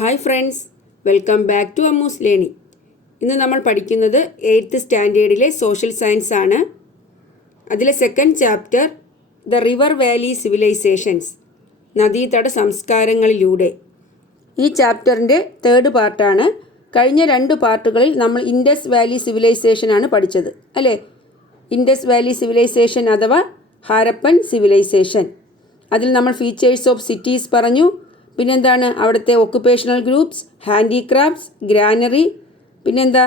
Hi friends, welcome back to Ammu's learning. ഇന്ന് നമ്മൾ പഠിക്കുന്നത് 8th സ്റ്റാൻഡേർഡിലെ സോഷ്യൽ സയൻസ് ആണ്. അതിലെ second chapter the river valley civilisations, നദീതട സംസ്കാരങ്ങളിലൂടെ. ഈ ചാപ്റ്ററിൻ്റെ 3rd പാർട്ടാണ്. കഴിഞ്ഞ 2 പാർട്ടുകളിൽ നമ്മൾ ഇൻഡസ് വാലി സിവിലൈസേഷനാണ് പഠിച്ചത് അല്ലേ? ഇൻഡസ് വാലി സിവിലൈസേഷൻ അഥവാ ഹാരപ്പൻ സിവിലൈസേഷൻ. അതിൽ നമ്മൾ ഫീച്ചേഴ്സ് ഓഫ് സിറ്റീസ് പറഞ്ഞു. പിന്നെന്താണ് അവിടുത്തെ ഒക്കുപേഷണൽ ഗ്രൂപ്പ്സ്, ഹാൻഡിക്രാഫ്റ്റ്സ്, ഗ്രാനറി. പിന്നെന്താ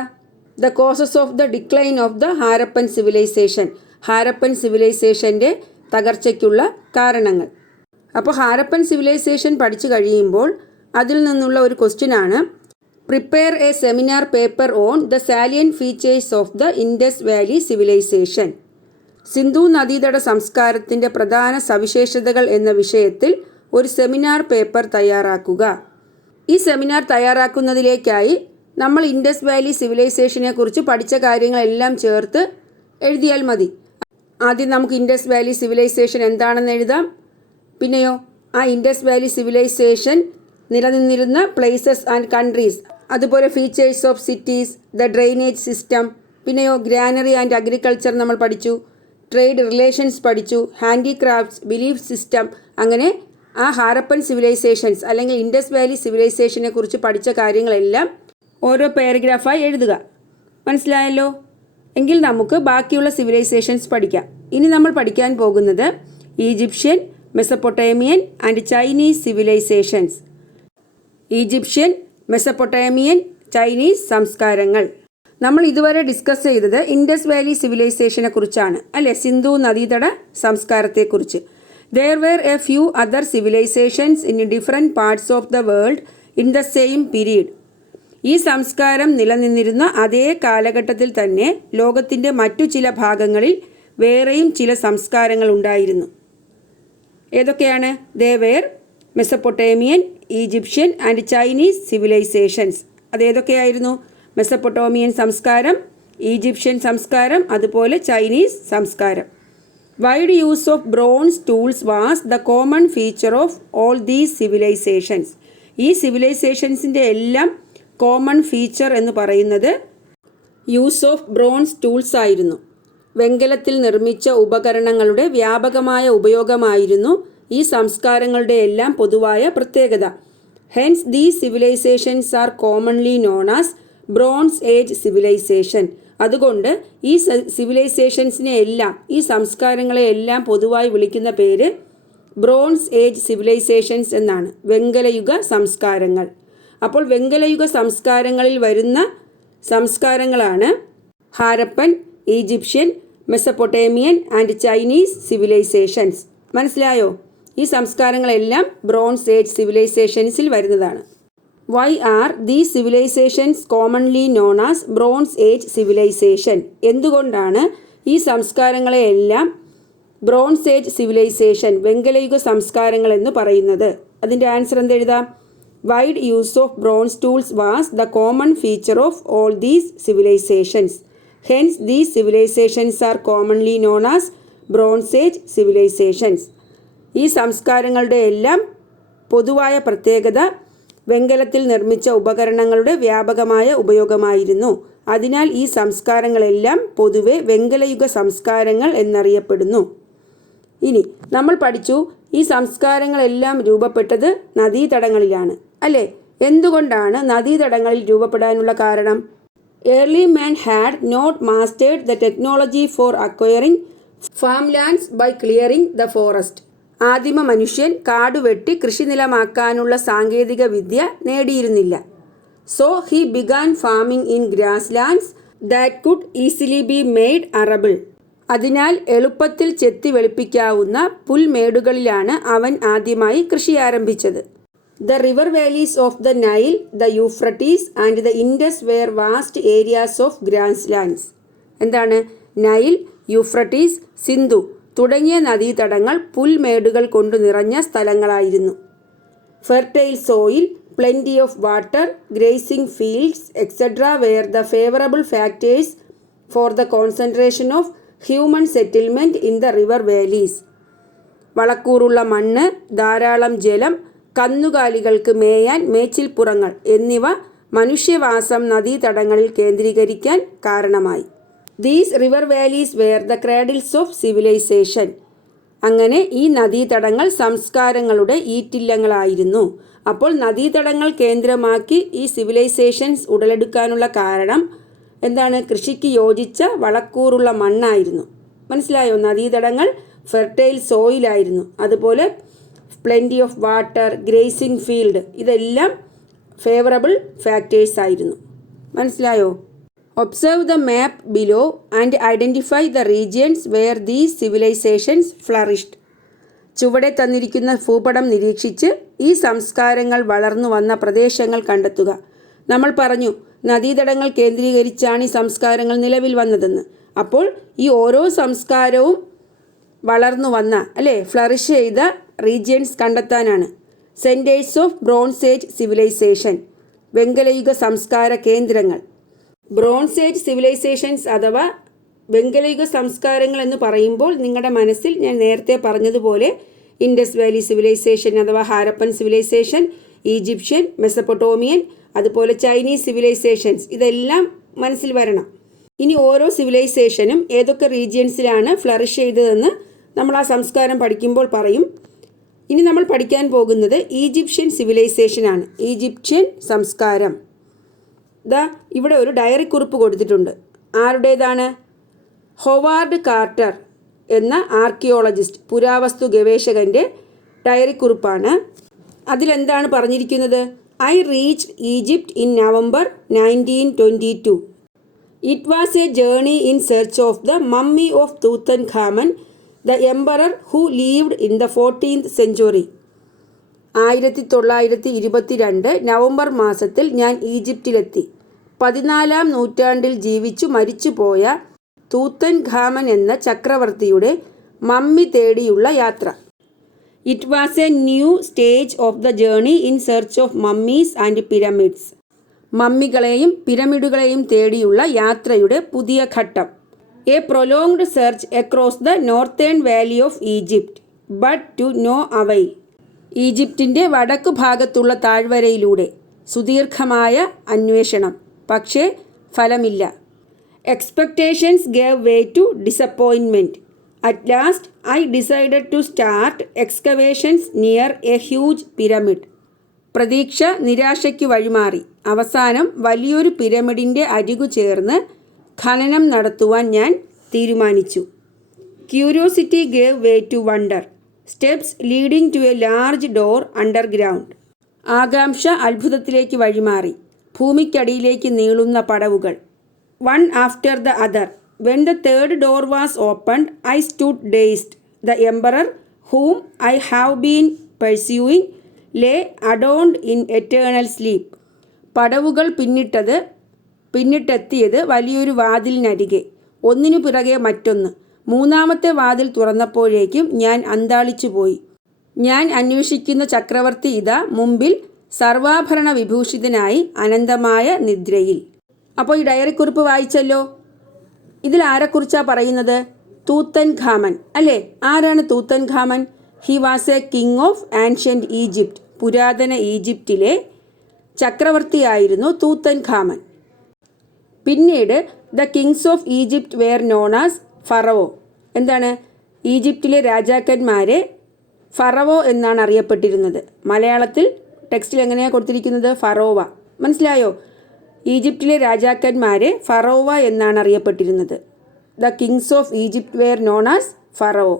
the causes of the decline of the Harappan civilization, Harappan സിവിലൈസേഷൻ്റെ തകർച്ചയ്ക്കുള്ള കാരണങ്ങൾ. അപ്പോൾ ഹാരപ്പൻ സിവിലൈസേഷൻ പഠിച്ചു കഴിയുമ്പോൾ അതിൽ നിന്നുള്ള ഒരു ക്വസ്റ്റ്യനാണ്, prepare a seminar paper on the salient features of the Indus valley civilisation. സിന്ധു നദീതട സംസ്കാരത്തിൻ്റെ പ്രധാന സവിശേഷതകൾ എന്ന വിഷയത്തിൽ ഒരു സെമിനാർ പേപ്പർ തയ്യാറാക്കുക. ഈ സെമിനാർ തയ്യാറാക്കുന്നതിലേക്കായി നമ്മൾ ഇൻഡസ് വാലി സിവിലൈസേഷനെ കുറിച്ച് പഠിച്ച കാര്യങ്ങളെല്ലാം ചേർത്ത് എഴുതിയാൽ മതി. ആദ്യം നമുക്ക് ഇൻഡസ് വാലി സിവിലൈസേഷൻ എന്താണെന്ന് എഴുതാം. പിന്നെയോ ആ ഇൻഡസ് വാലി സിവിലൈസേഷൻ നിലനിന്നിരുന്ന പ്ലേസസ് ആൻഡ് കൺട്രീസ്, അതുപോലെ features of cities, the drainage system. പിന്നെയോ ഗ്രാനറി ആൻഡ് അഗ്രികൾച്ചർ നമ്മൾ പഠിച്ചു, ട്രേഡ് റിലേഷൻസ് പഠിച്ചു, ഹാൻഡിക്രാഫ്റ്റ്സ്, ബിലീഫ് സിസ്റ്റം. അങ്ങനെ ആ ഹാരപ്പൻ സിവിലൈസേഷൻസ് അല്ലെങ്കിൽ ഇൻഡസ് വാലി സിവിലൈസേഷനെ കുറിച്ച് പഠിച്ച കാര്യങ്ങളെല്ലാം ഓരോ പാരഗ്രാഫായി എഴുതുക. മനസ്സിലായല്ലോ? എങ്കിൽ നമുക്ക് ബാക്കിയുള്ള സിവിലൈസേഷൻസ് പഠിക്കാം. ഇനി നമ്മൾ പഠിക്കാൻ പോകുന്നത് Egyptian, Mesopotamian and Chinese civilisations. Egyptian, Mesopotamian, Chinese സംസ്കാരങ്ങൾ. നമ്മൾ ഇതുവരെ ഡിസ്കസ് ചെയ്തത് ഇൻഡസ് വാലി സിവിലൈസേഷനെ കുറിച്ചാണ് അല്ലേ? സിന്ധു നദീതട സംസ്കാരത്തെക്കുറിച്ച്. There were a few other civilizations in different parts of the world in the same period. ഈ സംസ്കാരം നിലനിന്നിരുന്ന അതേ കാലഘട്ടത്തിൽ തന്നെ ലോകത്തിൻ്റെ മറ്റു ചില ഭാഗങ്ങളിൽ വേറെയും ചില സംസ്കാരങ്ങൾ ഉണ്ടായിരുന്നു. ഏതൊക്കെയാണ്? They were Mesopotamian, Egyptian and Chinese civilizations. അതേതൊക്കെയായിരുന്നു? മെസപ്പൊട്ടോമിയൻ സംസ്കാരം, ഈജിപ്ഷ്യൻ സംസ്കാരം, അതുപോലെ ചൈനീസ് സംസ്കാരം. Wide use of bronze tools was the common feature of all these civilizations. ഈ സിവിലൈസേഷൻസിൻ്റെ എല്ലാം കോമൺ ഫീച്ചർ എന്ന് പറയുന്നത് യൂസ് ഓഫ് ബ്രോൺസ് ടൂൾസ് ആയിരുന്നു. വെങ്കലത്തിൽ നിർമ്മിച്ച ഉപകരണങ്ങളുടെ വ്യാപകമായ ഉപയോഗമായിരുന്നു ഈ സംസ്കാരങ്ങളുടെ എല്ലാം പൊതുവായ പ്രത്യേകത. Hence these civilisations are commonly known as bronze age civilisation. അതുകൊണ്ട് ഈ സിവിലൈസേഷൻസിനെ എല്ലാം, ഈ സംസ്കാരങ്ങളെ എല്ലാം പൊതുവായി വിളിക്കുന്ന പേര് ബ്രോൺസ് ഏജ് സിവിലൈസേഷൻസ് എന്നാണ്, വെങ്കലയുഗ സംസ്കാരങ്ങൾ. അപ്പോൾ വെങ്കലയുഗ സംസ്കാരങ്ങളിൽ വരുന്ന സംസ്കാരങ്ങളാണ് Harappan, Egyptian, Mesopotamian and Chinese civilizations. മനസ്സിലായോ? ഈ സംസ്കാരങ്ങളെല്ലാം ബ്രോൺസ് ഏജ് സിവിലൈസേഷൻസിൽ വരുന്നതാണ്. Why are these civilizations commonly known as Bronze Age civilization? എന്തുകൊണ്ടാണ് ഈ സംസ്കാരങ്ങളെയെല്ലാം ബ്രോൺസ് ഏജ് സിവിലൈസേഷൻ, വെങ്കലയുഗ സംസ്കാരങ്ങൾ എന്ന് പറയുന്നത്? അതിൻ്റെ ആൻസർ എന്തെഴുതാം? Wide use of bronze tools was the common feature of all these civilizations. Hence these civilisations are commonly known as bronze age civilizations. ഈ സംസ്കാരങ്ങളുടെ എല്ലാം പൊതുവായ പ്രത്യേകത വെങ്കലത്തിൽ നിർമ്മിച്ച ഉപകരണങ്ങളുടെ വ്യാപകമായ ഉപയോഗമായിരുന്നു. അതിനാൽ ഈ സംസ്കാരങ്ങളെല്ലാം പൊതുവെ വെങ്കലയുഗ സംസ്കാരങ്ങൾ എന്നറിയപ്പെടുന്നു. ഇനി നമ്മൾ പഠിച്ചു ഈ സംസ്കാരങ്ങളെല്ലാം രൂപപ്പെട്ടത് നദീതടങ്ങളിലാണ് അല്ലേ? എന്തുകൊണ്ടാണ് നദീതടങ്ങളിൽ രൂപപ്പെടാനുള്ള കാരണം? Early man had not mastered the technology for acquiring farm lands by clearing the forest. ആദിമ മനുഷ്യൻ കാടുവെട്ടി കൃഷിനിലമാക്കാനുള്ള സാങ്കേതിക വിദ്യ നേടിയിരുന്നില്ല. So he began farming in grass lands that could easily be made arable. അതിനാൽ എളുപ്പത്തിൽ ചെത്തി വെളുപ്പിക്കാവുന്ന പുൽമേടുകളിലാണ് അവൻ ആദ്യമായി കൃഷി ആരംഭിച്ചത്. The river valleys of the Nile, the Euphrates and the Indus were vast areas of grass lands. എന്താണ്? നൈൽ, യൂഫ്രട്ടീസ്, സിന്ധു തുടങ്ങിയ നദീതടങ്ങൾ പുൽമേടുകൾ കൊണ്ട് നിറഞ്ഞ സ്ഥലങ്ങളായിരുന്നു. Fertile soil, plenty of water, grazing fields etcetera were the favourable factors for the concentration of human settlement in the river valleys. വളക്കൂറുള്ള മണ്ണ്, ധാരാളം ജലം, കന്നുകാലികൾക്ക് മേയാൻ മേച്ചിൽപ്പുറങ്ങൾ എന്നിവ മനുഷ്യവാസം നദീതടങ്ങളിൽ കേന്ദ്രീകരിക്കാൻ കാരണമായി. These river valleys were the cradles of civilization. അങ്ങനെ ഈ നദീതടങ്ങൾ സംസ്കാരങ്ങളുടെ ഈറ്റില്ലങ്ങളായിരുന്നു. അപ്പോൾ നദീതടങ്ങൾ കേന്ദ്രമാക്കി ഈ സിവിലൈസേഷൻസ് ഉടലെടുക്കാനുള്ള കാരണം എന്താണ്? കൃഷിക്ക് യോജിച്ച വളക്കൂറുള്ള മണ്ണായിരുന്നു. മനസ്സിലായോ? നദീതടങ്ങൾ ഫെർട്ടൈൽ സോയിലായിരുന്നു. അതുപോലെ plenty of water, grazing field, ഇതെല്ലാം ഫേവറബിൾ ഫാക്ടേഴ്സ് ആയിരുന്നു. മനസ്സിലായോ? Observe the map below and identify the regions where these civilisations flourished. ചുവടെ തന്നിരിക്കുന്ന ഭൂപടം നിരീക്ഷിച്ച് ഈ സംസ്കാരങ്ങൾ വളർന്നു വന്ന പ്രദേശങ്ങൾ കണ്ടെത്തുക. നമ്മൾ പറഞ്ഞു നദീതടങ്ങൾ കേന്ദ്രീകരിച്ചാണ് ഈ സംസ്കാരങ്ങൾ നിലവിൽ വന്നതെന്ന്. അപ്പോൾ ഈ ഓരോ സംസ്കാരവും വളർന്നു വന്ന ഫ്ലറിഷ് ചെയ്ത റീജിയൻസ് കണ്ടെത്താനാണ്. Centres of bronze age civilization, വെങ്കലയുഗ സംസ്കാര കേന്ദ്രങ്ങൾ. ബ്രോൺസ് ഏജ് സിവിലൈസേഷൻസ് അഥവാ വെങ്കലയുഗ സംസ്കാരങ്ങൾ എന്ന് പറയുമ്പോൾ നിങ്ങളുടെ മനസ്സിൽ ഞാൻ നേരത്തെ പറഞ്ഞതുപോലെ ഇൻഡസ് വാലി സിവിലൈസേഷൻ അഥവാ ഹാരപ്പൻ സിവിലൈസേഷൻ, ഈജിപ്ഷ്യൻ, മെസപ്പൊട്ടോമിയൻ, അതുപോലെ ചൈനീസ് സിവിലൈസേഷൻസ്, ഇതെല്ലാം മനസ്സിൽ വരണം. ഇനി ഓരോ സിവിലൈസേഷനും ഏതൊക്കെ റീജിയൻസിലാണ് ഫ്ലറിഷ് ചെയ്തതെന്ന് നമ്മൾ ആ സംസ്കാരം പഠിക്കുമ്പോൾ പറയും. ഇനി നമ്മൾ പഠിക്കാൻ പോകുന്നത് ഈജിപ്ഷ്യൻ സിവിലൈസേഷനാണ്. ഈജിപ്ഷ്യൻ സംസ്കാരം. ഇവിടെ ഒരു ഡയറി കുറിപ്പ് കൊടുത്തിട്ടുണ്ട്. ആരുടേതാണ്? ഹൊവാർഡ് കാർട്ടർ എന്ന ആർക്കിയോളജിസ്റ്റ്, പുരാവസ്തു ഗവേഷകൻ്റെ ഡയറി കുറിപ്പാണ്. അതിലെന്താണ് പറഞ്ഞിരിക്കുന്നത്? I reached Egypt in November 1922. It was a journey in search of the mummy of Tutankhamun, the emperor who lived in the 14th century. 1922 November മാസത്തിൽ ഞാൻ ഈജിപ്തിലെത്തി. 14-ാം നൂറ്റാണ്ടിൽ ജീവിച്ചു മരിച്ചുപോയ തൂത്തൻഖാമൻ എന്ന ചക്രവർത്തിയുടെ മമ്മി തേടിയുള്ള യാത്ര. It was a new stage of the journey in search of mummies and pyramids. മമ്മികളെയും പിരമിഡുകളെയും തേടിയുള്ള യാത്രയുടെ പുതിയ ഘട്ടം. A prolonged search across the northern valley of Egypt, but to no avail. ഈജിപ്തിൻ്റെ വടക്കു ഭാഗത്തുള്ള താഴ്വരയിലൂടെ സുദീർഘമായ അന്വേഷണം, പക്ഷേ ഫലമില്ല. Expectations gave way to disappointment. At last, I decided to start excavations near a huge pyramid. പ്രതീക്ഷ നിരാശയ്ക്ക് വഴിമാറി. അവസാനം വലിയൊരു പിരമിഡിൻ്റെ അരികു ചേർന്ന് ഖനനം നടത്തുവാൻ ഞാൻ തീരുമാനിച്ചു. Curiosity gave way to wonder. Steps leading to a large door underground. ആകാംക്ഷ അത്ഭുതത്തിലേക്ക് വഴിമാറി. ഭൂമിക്കടിയിലേക്ക് നീളുന്ന പടവുകൾ. One after the other. When the third door was opened, I stood dazed. The emperor, whom I have been pursuing, lay adorned in eternal sleep. പടവുകൾ പിന്നിട്ടെത്തിയത് വലിയൊരു വാതിലിനരികെ, ഒന്നിനു പിറകെ മറ്റൊന്ന്. മൂന്നാമത്തെ വാതിൽ തുറന്നപ്പോഴേക്കും ഞാൻ അന്താളിച്ചു പോയി. ഞാൻ അന്വേഷിക്കുന്ന ചക്രവർത്തി ഇതാ മുമ്പിൽ സർവാഭരണ വിഭൂഷിതനായി അനന്തമായ നിദ്രയിൽ. അപ്പോൾ ഈ ഡയറിക്കുറിപ്പ് വായിച്ചല്ലോ. ഇതിൽ ആരെക്കുറിച്ചാണ് പറയുന്നത്? തൂത്തൻഖാമൻ അല്ലേ? ആരാണ് Tutankhamun? He was a king of ancient Egypt. പുരാതന ഈജിപ്തിലെ ചക്രവർത്തിയായിരുന്നു തൂത്തൻഖാമൻ. പിന്നീട് the kings of Egypt were known as pharaoh. എന്താണ്? ഈജിപ്തിലെ രാജാക്കന്മാരെ ഫറവോ എന്നാണ് അറിയപ്പെട്ടിരുന്നത്. മലയാളത്തിൽ ടെക്സ്റ്റിൽ എങ്ങനെയാണ് കൊടുത്തിരിക്കുന്നത്? ഫറോവ. മനസ്സിലായോ? ഈജിപ്തിലെ രാജാക്കന്മാരെ ഫറോവ എന്നാണ് അറിയപ്പെട്ടിരുന്നത്. The kings of Egypt were known as pharaoh.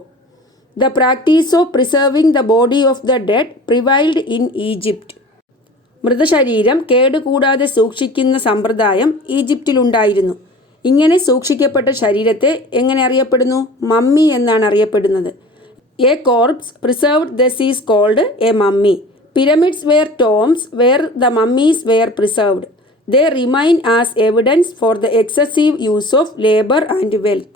The practice of preserving the body of the dead prevailed in Egypt. മൃതശരീരം കേടുകൂടാതെ സൂക്ഷിക്കുന്ന സമ്പ്രദായം ഈജിപ്തിലുണ്ടായിരുന്നു. ഇങ്ങനെ സൂക്ഷിക്കപ്പെട്ട ശരീരത്തെ എങ്ങനെ അറിയപ്പെടുന്നു? മമ്മി എന്നാണ് അറിയപ്പെടുന്നത്. A corpse preserved thus is called a mummy. Pyramids were tombs where the mummies were preserved. They remain as evidence for the excessive use of labor and wealth.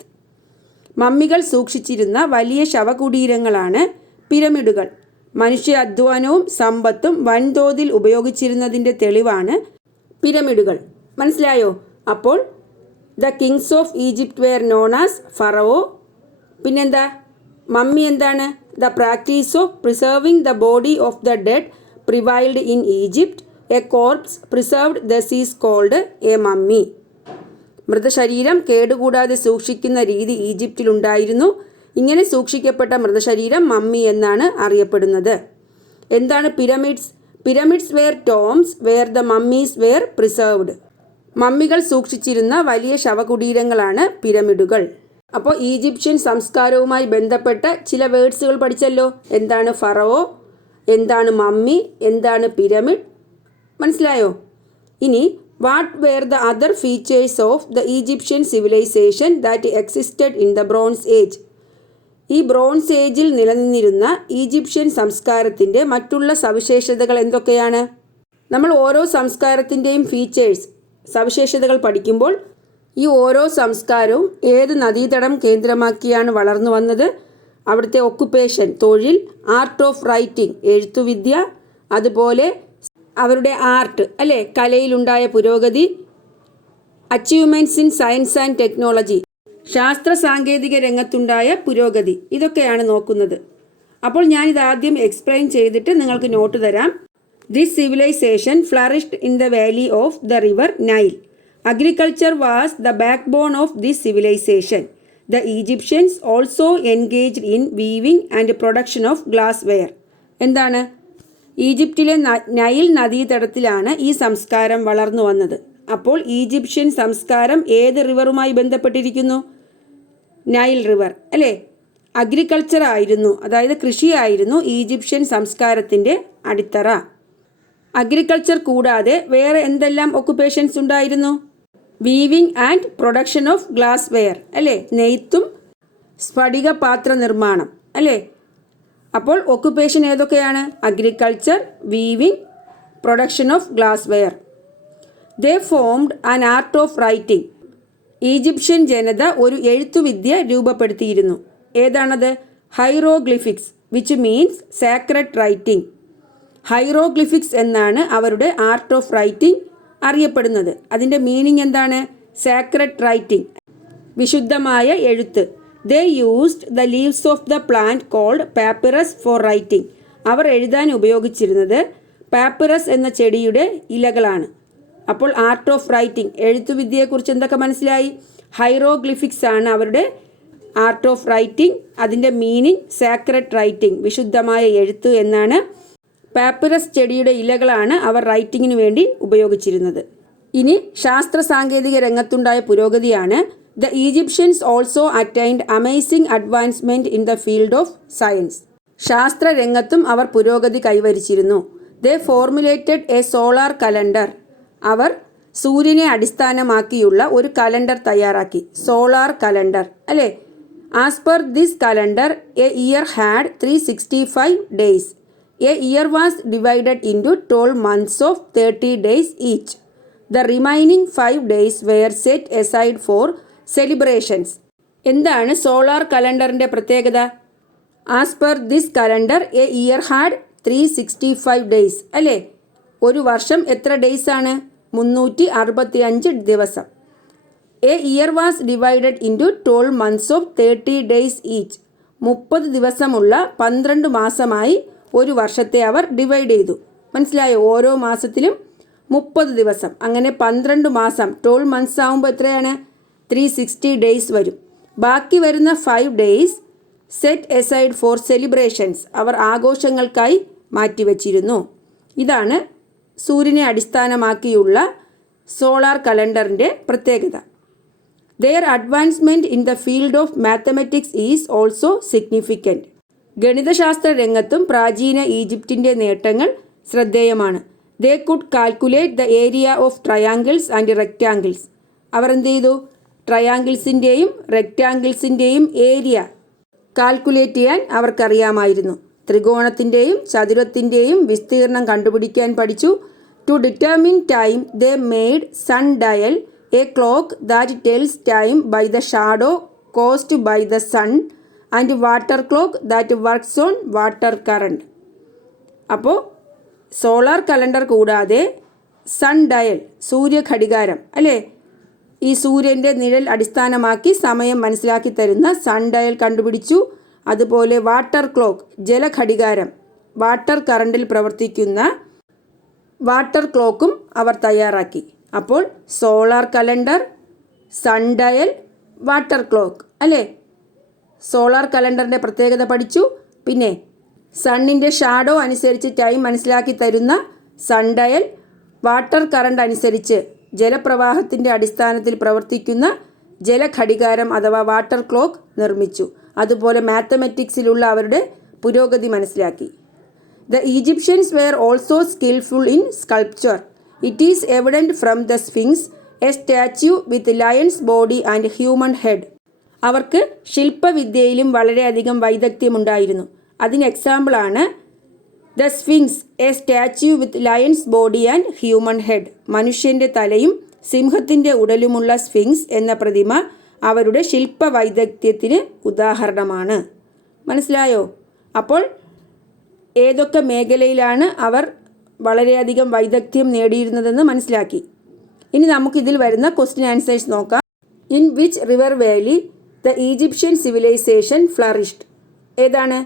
മമ്മികൾ സൂക്ഷിച്ചിരുന്ന വലിയ ശവകുടീരങ്ങളാണ് പിരമിഡുകൾ. മനുഷ്യ അധ്വാനവും സമ്പത്തും വൻതോതിൽ ഉപയോഗിച്ചിരുന്നതിൻ്റെ തെളിവാണ് പിരമിഡുകൾ. മനസ്സിലായോ? അപ്പോൾ the kings of Egypt were known as pharaoh. പിന്നെന്താ? മമ്മി എന്താണ്? The practice of preserving the body of the dead prevailed in Egypt. A corpse preserved thus is called a mummy. മൃതശരീരം കേടുകൂടാതെ സൂക്ഷിക്കുന്ന രീതി ഈജിപ്തിലുണ്ടായിരുന്നു. ഇങ്ങനെ സൂക്ഷിക്കപ്പെട്ട മൃതശരീരം മമ്മി എന്നാണ് അറിയപ്പെടുന്നത്. എന്താണ് pyramids? Pyramids were tombs where the mummies were preserved. മമ്മികൾ സൂക്ഷിച്ചിരുന്ന വലിയ ശവകുടീരങ്ങളാണ് പിരമിഡുകൾ. അപ്പോൾ ഈജിപ്ഷ്യൻ സംസ്കാരവുമായി ബന്ധപ്പെട്ട ചില വേർഡ്സുകൾ പഠിച്ചല്ലോ. എന്താണ് ഫറവോ, എന്താണ് മമ്മി, എന്താണ് പിരമിഡ്, മനസ്സിലായോ? ഇനി what were the other features of the Egyptian civilisation that existed in the bronze age. ഈ ബ്രോൺസ് ഏജിൽ നിലനിന്നിരുന്ന ഈജിപ്ഷ്യൻ സംസ്കാരത്തിൻ്റെ മറ്റുള്ള സവിശേഷതകൾ എന്തൊക്കെയാണ്? നമ്മൾ ഓരോ സംസ്കാരത്തിൻ്റെയും ഫീച്ചേഴ്സ്, സവിശേഷതകൾ പഠിക്കുമ്പോൾ ഈ ഓരോ സംസ്കാരവും ഏത് നദീതടം കേന്ദ്രമാക്കിയാണ് വളർന്നു വന്നത്, അവിടുത്തെ ഒക്കുപ്പേഷൻ തൊഴിൽ, ആർട്ട് ഓഫ് റൈറ്റിംഗ് എഴുത്തുവിദ്യ, അതുപോലെ അവരുടെ ആർട്ട് അല്ലേ കലയിലുണ്ടായ പുരോഗതി, achievements in science and technology ശാസ്ത്ര സാങ്കേതിക രംഗത്തുണ്ടായ പുരോഗതി, ഇതൊക്കെയാണ് നോക്കുന്നത്. അപ്പോൾ ഞാനിത് ആദ്യം എക്സ്പ്ലെയിൻ ചെയ്തിട്ട് നിങ്ങൾക്ക് നോട്ട് തരാം. This civilisation flourished in the valley of the river Nile. Agriculture was the backbone of this civilization. The Egyptians also engaged in weaving and production of glassware. എന്താണ്? ഈജിപ്തിലെ നൈൽ നദീതടത്തിലാണ് ഈ സംസ്കാരം വളർന്നു വന്നത്. അപ്പോൾ ഈജിപ്ഷ്യൻ സംസ്കാരം ഏത് റിവറുമായി ബന്ധപ്പെട്ടിരിക്കുന്നു? നൈൽ റിവർ അല്ലേ? അഗ്രികൾച്ചർ ആയിരുന്നു, അതായത് കൃഷിയായിരുന്നു ഈജിപ്ഷ്യൻ സംസ്കാരത്തിൻ്റെ അടിത്തറ. അഗ്രികൾച്ചർ കൂടാതെ വേറെ എന്തെല്ലാം ഒക്കുപ്പേഷൻസ് ഉണ്ടായിരുന്നു? Weaving and production of glassware അല്ലേ, നെയ്ത്തും സ്ഫടിക പാത്ര നിർമ്മാണം അല്ലേ. അപ്പോൾ ഒക്കുപ്പേഷൻ ഏതൊക്കെയാണ്? Agriculture, weaving, production of glassware. They formed an art of writing. Egyptian ജനത ഒരു എഴുത്തുവിദ്യ രൂപപ്പെടുത്തിയിരുന്നു. ഏതാണത്? Hieroglyphics, which means sacred writing. Hieroglyphics എന്നാണ് അവരുടെ ആർട്ട് ഓഫ് റൈറ്റിംഗ് അറിയപ്പെടുന്നത്. അതിൻ്റെ മീനിങ് എന്താണ്? സാക്രഡ് റൈറ്റിംഗ്, വിശുദ്ധമായ എഴുത്ത്. They used the leaves of the plant called papyrus for writing. അവർ എഴുതാൻ ഉപയോഗിച്ചിരുന്നത് പാപ്പിറസ് എന്ന ചെടിയുടെ ഇലകളാണ്. അപ്പോൾ ആർട്ട് ഓഫ് റൈറ്റിംഗ്, എഴുത്തുവിദ്യയെക്കുറിച്ച് എന്തൊക്കെ മനസ്സിലായി? ഹൈറോഗ്ലിഫിക്സ് ആണ് അവരുടെ ആർട്ട് ഓഫ് റൈറ്റിംഗ്. അതിൻ്റെ മീനിങ് സാക്രഡ് റൈറ്റിംഗ്, വിശുദ്ധമായ എഴുത്ത് എന്നാണ്. പാപ്പിറസ് ചെടിയുടെ ഇലകളാണ് അവർ റൈറ്റിങ്ങിന് വേണ്ടി ഉപയോഗിച്ചിരുന്നത്. ഇനി ശാസ്ത്ര സാങ്കേതിക രംഗത്തുണ്ടായ പുരോഗതിയാണ്. The Egyptians also attained amazing advancement in the field of science. ശാസ്ത്ര രംഗത്തും അവർ പുരോഗതി കൈവരിച്ചിരുന്നു. ദേ ഫോർമുലേറ്റഡ് എ സോളാർ കലണ്ടർ. അവർ സൂര്യനെ അടിസ്ഥാനമാക്കിയുള്ള ഒരു കലണ്ടർ തയ്യാറാക്കി, സോളാർ കലണ്ടർ അല്ലേ. As per this calendar a year had 365 days. A year was divided into 12 months of 30 days each. The remaining 5 days were set aside for celebrations. എന്താണ് solar കലണ്ടറിൻ്റെ പ്രത്യേകത? As per this calendar a year had 365 days അല്ലേ. ഒരു വർഷം എത്ര days ആണ്? 365 ദിവസം. A year was divided into 12 months of 30 days each. 30 ദിവസമുള്ള 12 മാസമായി ഒരു വർഷത്തെ അവർ ഡിവൈഡ് ചെയ്തു. മനസ്സിലായോ? ഓരോ മാസത്തിലും 30 ദിവസം, അങ്ങനെ 12 മാസം. 12 months ആകുമ്പോൾ എത്രയാണ്? 360 ഡേയ്സ് വരും. ബാക്കി വരുന്ന 5 days set aside for celebrations, അവർ ആഘോഷങ്ങൾക്കായി മാറ്റിവെച്ചിരുന്നു. ഇതാണ് സൂര്യനെ അടിസ്ഥാനമാക്കിയുള്ള സോളാർ കലണ്ടറിൻ്റെ പ്രത്യേകത. Their advancement in the field of mathematics is also significant. ഗണിതശാസ്ത്ര രംഗത്തും പ്രാചീന ഈജിപ്തിൻ്റെ നേട്ടങ്ങൾ ശ്രദ്ധേയമാണ്. They could calculate the area of triangles and rectangles. അവർ എന്ത് ചെയ്തു? ട്രയാങ്കിൾസിൻ്റെയും റെക്റ്റാങ്കിൾസിൻ്റെയും ഏരിയ കാൽക്കുലേറ്റ് ചെയ്യാൻ അവർക്കറിയാമായിരുന്നു. ത്രികോണത്തിൻ്റെയും ചതുരത്തിൻ്റെയും വിസ്തീർണം കണ്ടുപിടിക്കാൻ പഠിച്ചു. To determine time, they made sundial, a clock that tells time by the shadow caused by the sun, and water clock that works on water current. അപ്പോൾ solar calendar കൂടാതെ sun dial, സൂര്യഘടികാരം അല്ലേ, ഈ സൂര്യൻ്റെ നിഴൽ അടിസ്ഥാനമാക്കി സമയം മനസ്സിലാക്കി തരുന്ന സൺ ഡയൽ കണ്ടുപിടിച്ചു. അതുപോലെ വാട്ടർ ക്ലോക്ക്, ജലഘടികാരം, വാട്ടർ കറണ്ടിൽ പ്രവർത്തിക്കുന്ന വാട്ടർ ക്ലോക്കും അവർ തയ്യാറാക്കി. അപ്പോൾ solar calendar, sun dial, water clock അല്ലേ? സോളാർ കലണ്ടറിൻ്റെ പ്രത്യേകത പഠിച്ചു. പിന്നെ സണ്ണിൻ്റെ ഷാഡോ അനുസരിച്ച് ടൈം മനസ്സിലാക്കി തരുന്ന സൺ ഡയൽ, വാട്ടർ കറണ്ട് അനുസരിച്ച് ജലപ്രവാഹത്തിൻ്റെ അടിസ്ഥാനത്തിൽ പ്രവർത്തിക്കുന്ന ജലഘടികാരം അഥവാ വാട്ടർ ക്ലോക്ക് നിർമ്മിച്ചു. അതുപോലെ മാത്തമാറ്റിക്സിലുള്ള അവരുടെ പുരോഗതി മനസ്സിലാക്കി. The Egyptians were also skillful in sculpture. It is evident from the Sphinx, a statue with lion's body and human head. അവർക്ക് ശില്പവിദ്യയിലും വളരെയധികം വൈദഗ്ധ്യമുണ്ടായിരുന്നു. അതിന് എക്സാമ്പിളാണ് the sphinx, a statue with lion's body and human head. മനുഷ്യൻ്റെ തലയും സിംഹത്തിൻ്റെ ഉടലുമുള്ള sphinx എന്ന പ്രതിമ അവരുടെ ശില്പ വൈദഗ്ധ്യത്തിന് ഉദാഹരണമാണ്. മനസ്സിലായോ? അപ്പോൾ ഏതൊക്കെ മേഖലയിലാണ് അവർ വളരെയധികം വൈദഗ്ധ്യം നേടിയിരുന്നതെന്ന് മനസ്സിലാക്കി. ഇനി നമുക്കിതിൽ വരുന്ന ക്വസ്റ്റ്യൻ ആൻസേഴ്സ് നോക്കാം. In which river valley the Egyptian civilization flourished? ഏതാണ്?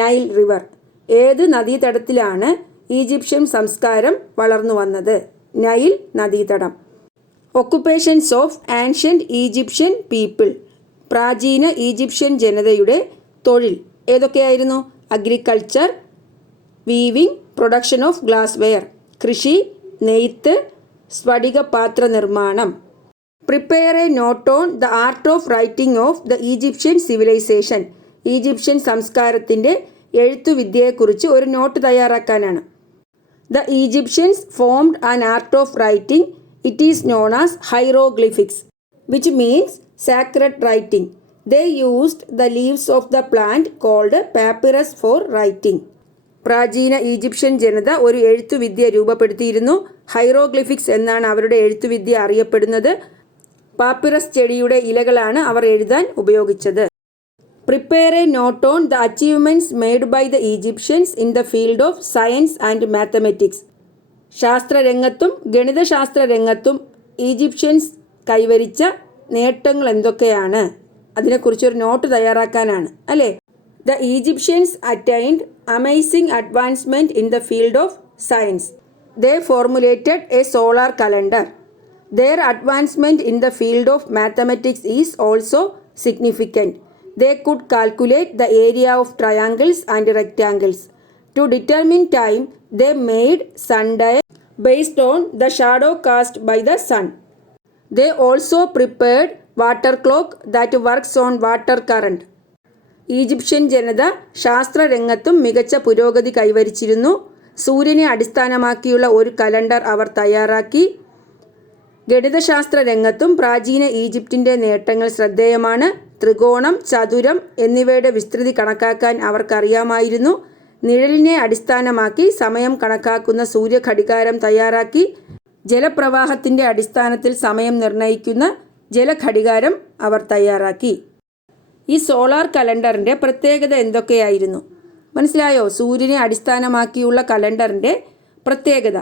Nile river. ഏത് നദീതടത്തിലാണ് ഈജിപ്ഷ്യൻ സംസ്കാരം വളർന്നു വന്നത്? നൈൽ നദീതടം. Occupations of ancient Egyptian people. പ്രാചീന ഈജിപ്ഷ്യൻ ജനതയുടെ തൊഴിൽ ഏതൊക്കെയായിരുന്നു? Agriculture, weaving, production of glassware, കൃഷി, നെയ്ത്ത്, സ്ഫടിക പാത്ര നിർമ്മാണം. Prepare a note on the art of writing of the Egyptian civilization. Egyptian സംസ്കാരത്തിൻ്റെ എഴുത്തുവിദ്യയെക്കുറിച്ച് ഒരു നോട്ട് തയ്യാറാക്കാനാണ്. The Egyptians formed an art of writing. It is known as hieroglyphics, which means sacred writing. They used the leaves of the plant called papyrus for writing. പ്രാചീന Egyptian ജനത ഒരു എഴുത്തുവിദ്യ രൂപപ്പെടുത്തിയിരുന്നു. Hieroglyphics എന്നാണ് അവരുടെ എഴുത്തുവിദ്യ അറിയപ്പെടുന്നത്. പാപ്പിറസ് ചെടിയുടെ ഇലകളാണ് അവർ എഴുതാൻ ഉപയോഗിച്ചത്. Prepare a note on the achievements made by the Egyptians in the field of science and mathematics. ശാസ്ത്രരംഗത്തും ഗണിതശാസ്ത്ര രംഗത്തും ഈജിപ്ഷ്യൻസ് കൈവരിച്ച നേട്ടങ്ങൾ എന്തൊക്കെയാണ്? അതിനെക്കുറിച്ചൊരു നോട്ട് തയ്യാറാക്കാനാണ് അല്ലേ? The Egyptians attained amazing advancement in the field of science. They formulated a solar calendar. Their advancement in the field of mathematics is also significant. They could calculate the area of triangles and rectangles. To determine time, they made sundial based on the shadow cast by the sun. They also prepared water clock that works on water current. Egyptian ജനത ശാസ്ത്രരംഗത്തും മികച്ച പുരോഗതി കൈവരിച്ചിരുന്നു. സൂര്യനെ അടിസ്ഥാനമാക്കിയുള്ള ഒരു calendar അവർ തയ്യാറാക്കി. ഗണിതശാസ്ത്ര രംഗത്തും പ്രാചീന ഈജിപ്തിൻ്റെ നേട്ടങ്ങൾ ശ്രദ്ധേയമാണ്. ത്രികോണം, ചതുരം എന്നിവയുടെ വിസ്തൃതി കണക്കാക്കാൻ അവർക്കറിയാമായിരുന്നു. നിഴലിനെ അടിസ്ഥാനമാക്കി സമയം കണക്കാക്കുന്ന സൂര്യഘടികാരം തയ്യാറാക്കി. ജലപ്രവാഹത്തിൻ്റെ അടിസ്ഥാനത്തിൽ സമയം നിർണ്ണയിക്കുന്ന ജലഘടികാരം അവർ തയ്യാറാക്കി. ഈ സോളാർ കലണ്ടറിൻ്റെ പ്രത്യേകത എന്തൊക്കെയായിരുന്നു? മനസ്സിലായോ? സൂര്യനെ അടിസ്ഥാനമാക്കിയുള്ള കലണ്ടറിൻ്റെ പ്രത്യേകത.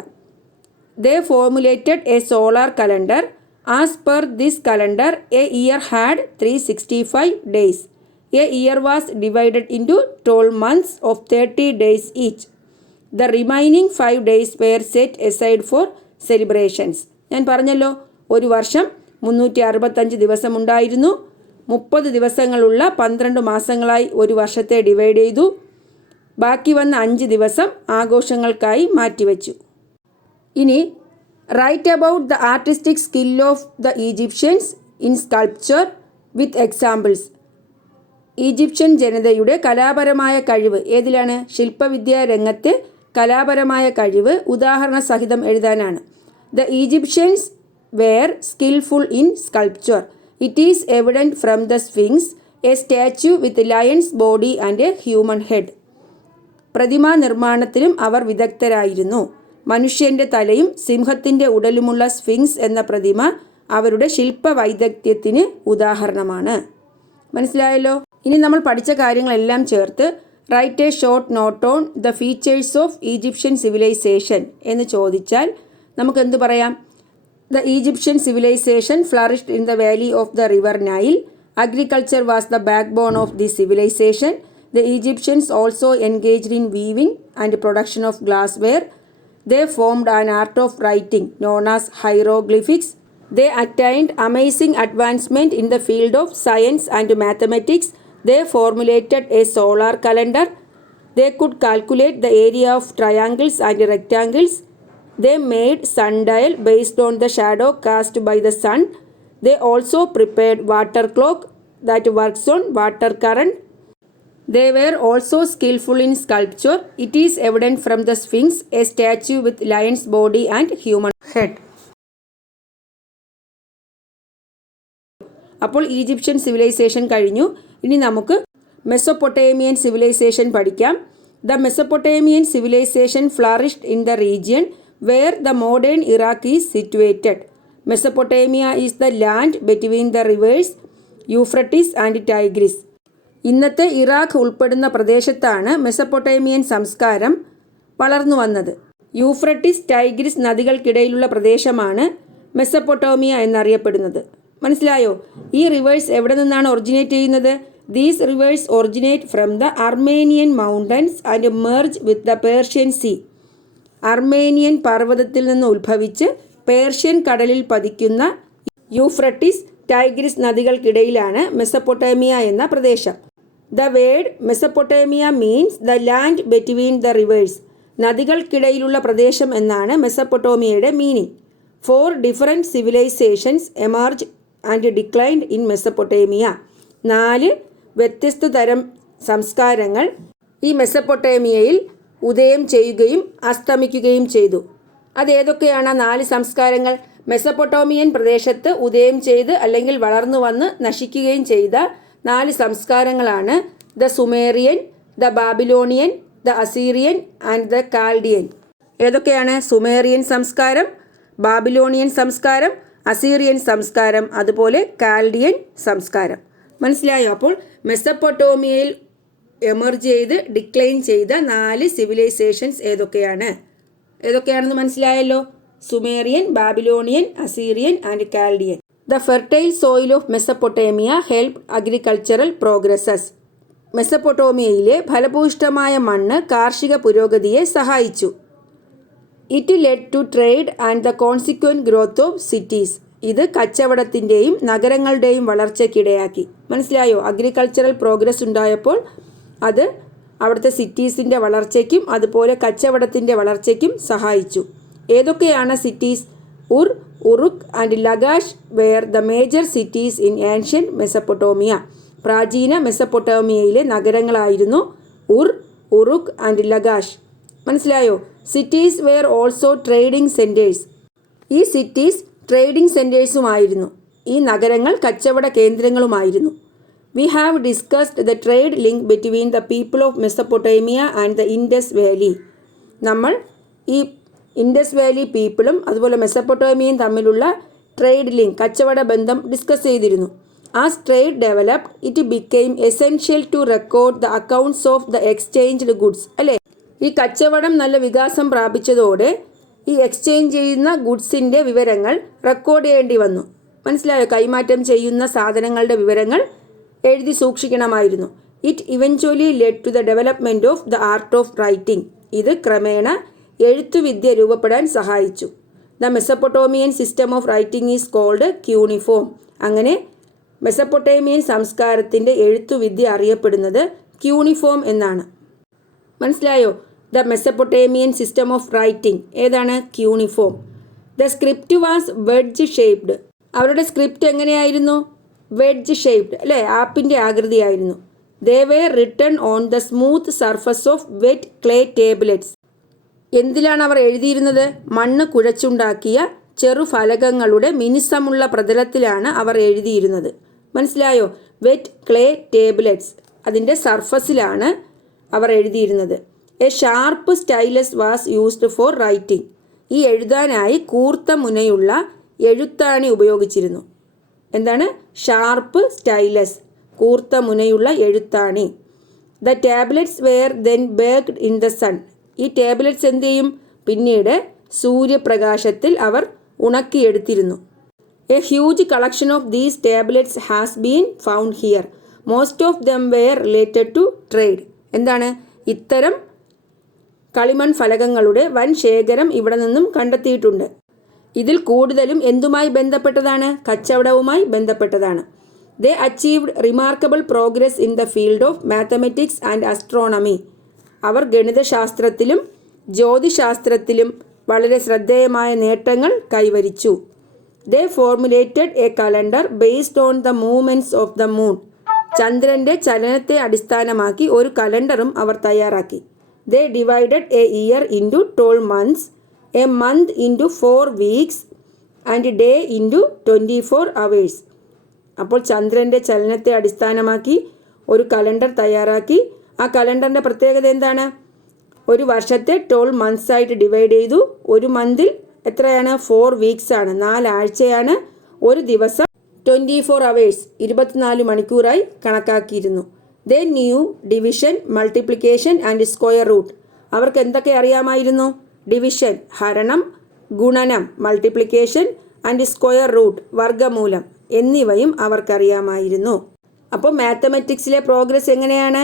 They formulated a solar calendar. As per this calendar a year had 365 days. A year was divided into 12 months of 30 days each. The remaining 5 days were set aside for celebrations. ഞാൻ പറഞ്ഞല്ലോ, ഒരു വർഷം 365 ദിവസമുണ്ടായിരുന്നു. 30 ദിവസങ്ങളുള്ള 12 മാസങ്ങളായി ഒരു വർഷത്തെ ഡിവൈഡ് ചെയ്തു. ബാക്കി വന്ന 5 ദിവസം ആഘോഷങ്ങൾക്കായി മാറ്റിവെച്ചു. ഇനി write about the artistic skill of the Egyptians in sculpture with examples. Egyptian ജനതയുടെ കലാപരമായ കഴിവ് ഏതിലാണ്? ശില്പവിദ്യാ രംഗത്തെ കലാപരമായ കഴിവ് ഉദാഹരണ സഹിതം എഴുതാനാണ്. The Egyptians were skilful in sculpture. It is evident from the sphinx, a statue with lion's body and a human head. പ്രതിമാ നിർമ്മാണത്തിലും അവർ വിദഗ്ധരായിരുന്നു. മനുഷ്യൻ്റെ തലയും സിംഹത്തിൻ്റെ ഉടലുമുള്ള സ്ഫിങ്സ് എന്ന പ്രതിമ അവരുടെ ശില്പ വൈദഗ്ധ്യത്തിന് ഉദാഹരണമാണ്. മനസ്സിലായല്ലോ? ഇനി നമ്മൾ പഠിച്ച കാര്യങ്ങളെല്ലാം ചേർത്ത് write a short note on the features of Egyptian civilisation എന്ന് ചോദിച്ചാൽ നമുക്കെന്ത് പറയാം? The Egyptian civilization flourished in the valley of the river Nile. Agriculture was the backbone of this civilization. The Egyptians also engaged in weaving and production of glassware. They formed an art of writing known as hieroglyphics. They attained amazing advancement in the field of science and mathematics. They formulated a solar calendar. They could calculate the area of triangles and rectangles. They made sundial based on the shadow cast by the sun. They also prepared water clock that works on water current. They were also skillful in sculpture. It is evident from the Sphinx, a statue with lion's body and human head. അപ്പോൾ Egyptian civilisation കഴിഞ്ഞു. ഇനി നമുക്ക് Mesopotamian civilisation പഠിക്കാം. The Mesopotamian civilisation flourished in the region where the modern Iraq is situated. Mesopotamia is the land between the rivers Euphrates and Tigris. ഇന്നത്തെ Iraq ഉൾപ്പെടുന്ന പ്രദേശത്താണ് Mesopotamian സംസ്കാരം വളർന്നു വന്നത്. യൂഫ്രട്ടീസ് ടൈഗ്രിസ് നദികൾക്കിടയിലുള്ള പ്രദേശമാണ് മെസപ്പൊട്ടേമിയ എന്നറിയപ്പെടുന്നത്. മനസ്സിലായോ? ഈ റിവേഴ്സ് എവിടെ നിന്നാണ് ഒറിജിനേറ്റ് ചെയ്യുന്നത്? These rivers originate from the Armenian mountains and merge with the Persian sea. Armenian പർവ്വതത്തിൽ നിന്ന് ഉത്ഭവിച്ച് പേർഷ്യൻ കടലിൽ പതിക്കുന്ന യൂഫ്രട്ടീസ് ടൈഗ്രിസ് നദികൾക്കിടയിലാണ് മെസപ്പൊട്ടേമിയ എന്ന പ്രദേശം. The word Mesopotamia means the land between the rivers. നദികൾക്കിടയിലുള്ള പ്രദേശം എന്നാണ് മെസപ്പൊട്ടേമിയയുടെ meaning. 4 different civilizations emerge and declined in Mesopotamia. 4 വ്യത്യസ്ത തരം സംസ്കാരങ്ങൾ ഈ മെസപ്പൊട്ടേമിയയിൽ ഉദയം ചെയ്യുകയും അസ്തമിക്കുകയും ചെയ്തു. അതേതൊക്കെയാണ് 4 സംസ്കാരങ്ങൾ? മെസപ്പൊട്ടേമിയൻ പ്രദേശത്ത് ഉദയം ചെയ്ത് അല്ലെങ്കിൽ വളർന്നു വന്ന് നശിക്കുകയും ചെയ്ത 4 സംസ്കാരങ്ങളാണ് the Sumerian, the Babylonian, the Assyrian and the Chaldean. ഏതൊക്കെയാണ്? സുമേറിയൻ സംസ്കാരം, ബാബിലോണിയൻ സംസ്കാരം, അസീറിയൻ സംസ്കാരം, അതുപോലെ കാൽഡിയൻ സംസ്കാരം. മനസ്സിലായോ? അപ്പോൾ മെസപ്പൊട്ടേമിയയിൽ എമർജ് ചെയ്ത് ഡിക്ലൈൻ ചെയ്ത 4 സിവിലൈസേഷൻസ് ഏതൊക്കെയാണെന്ന് മനസ്സിലായല്ലോ? Sumerian, Babylonian, Assyrian and Chaldean. The fertile soil of Mesopotamia help agricultural progresses. മെസപ്പൊട്ടേമിയയിലെ ഫലഭൂയിഷ്ഠമായ മണ്ണ് കാർഷിക പുരോഗതിയെ സഹായിച്ചു. It led to trade and the consequent growth of cities. ഇത് കച്ചവടത്തിൻ്റെയും നഗരങ്ങളുടെയും വളർച്ചയ്ക്കിടയാക്കി. മനസ്സിലായോ? അഗ്രികൾച്ചറൽ പ്രോഗ്രസ് ഉണ്ടായപ്പോൾ അത് അവിടുത്തെ സിറ്റീസിൻ്റെ വളർച്ചയ്ക്കും അതുപോലെ കച്ചവടത്തിൻ്റെ വളർച്ചയ്ക്കും സഹായിച്ചു. ഏതൊക്കെയാണ് cities? Ur, Uruk and Lagash were the major cities in ancient Mesopotamia. പ്രാചീന മെസപ്പൊട്ടേമിയയിലെ നഗരങ്ങളായിരുന്നു ഉർ, ഉറുക് ആൻഡ് ലഗാഷ്. മനസ്സിലായോ? Cities were also trading centres. ഈ സിറ്റീസ് ട്രേഡിംഗ് സെൻറ്റേഴ്സുമായിരുന്നു. ഈ നഗരങ്ങൾ കച്ചവട കേന്ദ്രങ്ങളുമായിരുന്നു. We have discussed the trade link between the people of Mesopotamia and the Indus Valley. നമ്മൾ ഈ ഇൻഡസ് വാലി പീപ്പിളും അതുപോലെ മെസപ്പൊട്ടേമിയയും തമ്മിലുള്ള ട്രേഡ് ലിങ്ക്, കച്ചവട ബന്ധം ഡിസ്കസ് ചെയ്തിരുന്നു. As trade developed it became essential to record the accounts of the exchanged goods. അല്ലേ? ഈ കച്ചവടം നല്ല വികാസം പ്രാപിച്ചതോടെ ഈ എക്സ്ചേഞ്ച് ചെയ്യുന്ന ഗുഡ്സിൻ്റെ വിവരങ്ങൾ റെക്കോർഡ് ചെയ്യേണ്ടി വന്നു. മനസ്സിലായോ? കൈമാറ്റം ചെയ്യുന്ന സാധനങ്ങളുടെ വിവരങ്ങൾ എഴുതി സൂക്ഷിക്കണമായിരുന്നു. It eventually led to the development of the art of writing. ഇത് ക്രമേണ എഴുത്തുവിദ്യ രൂപപ്പെടാൻ സഹായിച്ചു. The Mesopotamian system of writing is called cuneiform. അങ്ങനെ മെസപ്പൊട്ടേമിയൻ സംസ്കാരത്തിൻ്റെ എഴുത്തുവിദ്യ അറിയപ്പെടുന്നത് ക്യൂണിഫോം എന്നാണ്. മനസ്സിലായോ? The Mesopotamian system of writing ഏതാണ്? Cuneiform. The script was wedge shaped. അവരുടെ സ്ക്രിപ്റ്റ് എങ്ങനെയായിരുന്നു? വെഡ്ജ് ഷേപ്ഡ്, അല്ലേ? ആപ്പിൻ്റെ ആകൃതിയായിരുന്നു. They were written on the smooth surface of wet clay tablets. എന്തിലാണ് അവർ എഴുതിയിരുന്നത്? മണ്ണ് കുഴച്ചുണ്ടാക്കിയ ചെറുഫലകങ്ങളുടെ മിനുസമുള്ള പ്രതലത്തിലാണ് അവർ എഴുതിയിരുന്നത്. മനസ്സിലായോ? വെറ്റ് ക്ലേ ടേബ്ലറ്റ്സ്, അതിൻ്റെ സർഫസിലാണ് അവർ എഴുതിയിരുന്നത്. A sharp stylus was used for writing. ഈ എഴുതാനായി കൂർത്ത മുനയുള്ള എഴുത്താണി ഉപയോഗിച്ചിരുന്നു. എന്താണ്? ഷാർപ്പ് സ്റ്റൈലസ്, കൂർത്ത മുനയുള്ള എഴുത്താണി. The tablets were then baked in the sun. ഈ ടേബ്ലറ്റ്സ് എന്ത് ചെയ്യും? പിന്നീട് സൂര്യപ്രകാശത്തിൽ അവർ ഉണക്കിയെടുത്തിരുന്നു. A huge collection of these tablets has been found here. Most of them were related to trade. എന്താണ്? ഇത്തരം കളിമൺ ഫലകങ്ങളുടെ വൻ ശേഖരം ഇവിടെ നിന്നും കണ്ടെത്തിയിട്ടുണ്ട്. ഇതിൽ കൂടുതലും എന്തുമായി ബന്ധപ്പെട്ടതാണ്? കച്ചവടവുമായി ബന്ധപ്പെട്ടതാണ്. They achieved remarkable progress in the field of mathematics and astronomy. അവർ ഗണിതശാസ്ത്രത്തിലും ജ്യോതിശാസ്ത്രത്തിലും വളരെ ശ്രദ്ധേയമായ നേട്ടങ്ങൾ കൈവരിച്ചു. They formulated a calendar based on the movements of the moon. ചന്ദ്രൻ്റെ ചലനത്തെ അടിസ്ഥാനമാക്കി ഒരു കലണ്ടറും അവർ തയ്യാറാക്കി. They divided a year into 12 months, a month into 4 weeks and day into 24 hours. അപ്പോൾ ചന്ദ്രൻ്റെ ചലനത്തെ അടിസ്ഥാനമാക്കി ഒരു കലണ്ടർ തയ്യാറാക്കി. ആ കലണ്ടറിൻ്റെ പ്രത്യേകത എന്താണ്? ഒരു വർഷത്തെ 12 months ആയിട്ട് ഡിവൈഡ് ചെയ്തു. ഒരു മന്തിൽ എത്രയാണ്? 4 weeks ആണ്, 4 ആഴ്ചയാണ്. ഒരു ദിവസം 24 hours, 24 മണിക്കൂറായി കണക്കാക്കിയിരുന്നു. They knew division, multiplication and square root. അവർക്ക് എന്തൊക്കെ അറിയാമായിരുന്നു? ഡിവിഷൻ ഹരണം, ഗുണനം മൾട്ടിപ്ലിക്കേഷൻ ആൻഡ് സ്ക്വയർ റൂട്ട് വർഗ്ഗമൂലം എന്നിവയും അവർക്കറിയാമായിരുന്നു. അപ്പോൾ മാത്തമെറ്റിക്സിലെ പ്രോഗ്രസ് എങ്ങനെയാണ്?